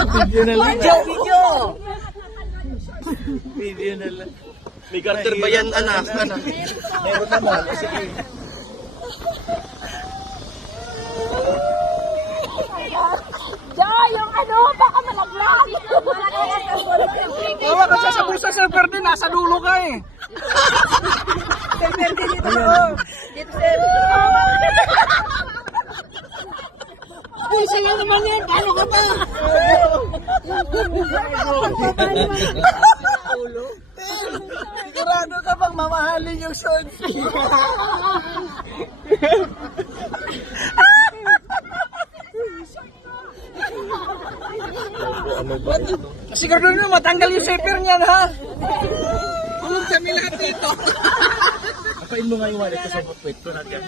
Video na lang. Video, video. Video na lang. May garter ba yan, anak? anak? Meron naman. Sige. Ja, yung ano, baka malaglag. Tawa ka siya sa bulsa, Sir Ferdy. Nasa dulo ka eh. Sir Ferdy, dito ako. Dito, Sir. Uy, sa'yo naman yan. Paano ka ba? Sigurado ka bang mamahalin yung shorts? Sigurado nyo, matanggal yung zipper niyan, ha? Tulog kami lahat dito. Apain mo nga yung wallet ko sa puwet ko natin.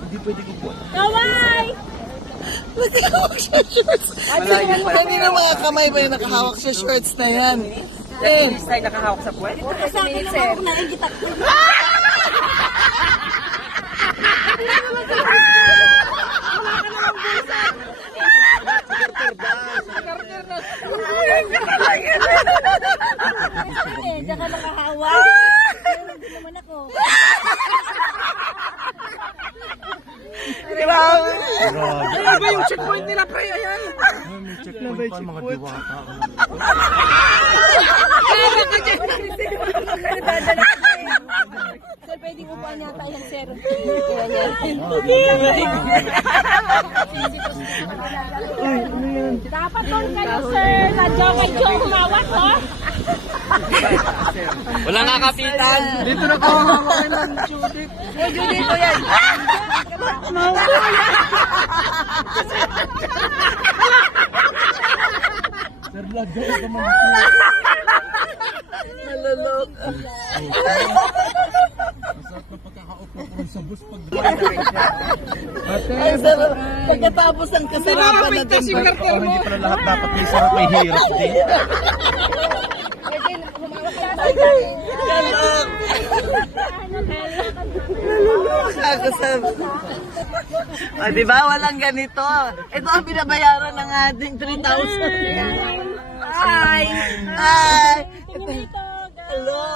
Hindi pwede ko po. Kaway! Hindi na mga kamay ba yung nakahawak sa shorts na yan? Eh, Tayo nakahawak sa puwet. Sa akin naman ako nakikita ko. Eh, diyan ka nakahawak. Hindi naman ako. grabe. Ano ba yung checkpoint nila, pre? Ayan. May checkpoint pa mga diwata. Sir, pwedeng upuan yata yan, sir. Yan, yan. Dapat doon kayo, sir. Joe humawak, oh. Wala nga kapitan. Dito na kawawa ng Judith. Hey, Judith, o yan. Sir Vlad, gawin ka man. Naloloka. Masarap na pagkakaupo ko sa bus pag Ay, sir, pagkatapos ng kasarapan natin. kasi yung garter mo. Hindi pala lahat dapat may sarap may hirap din. Pwede, humawak ka sa. O, di ba? Walang ganito. Ito ang binabayaran ng ating 3,000. Hi! Hi! Hello!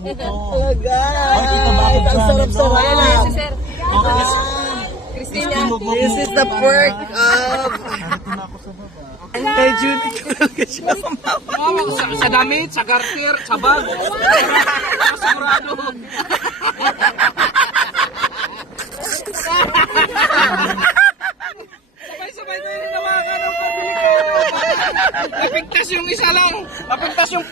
Bayaran ito. Ang Ang sarap-sarap. Na Sir. Ah, Christina. This is the perk of... Narito na ako sa baba. Kay lang siya sa, sa damit, sa garter, sa bag. Sigurado. Sabay-sabay ko yung hinawakan ng pabili ko. Napigtas yung isa lang. Napigtas yung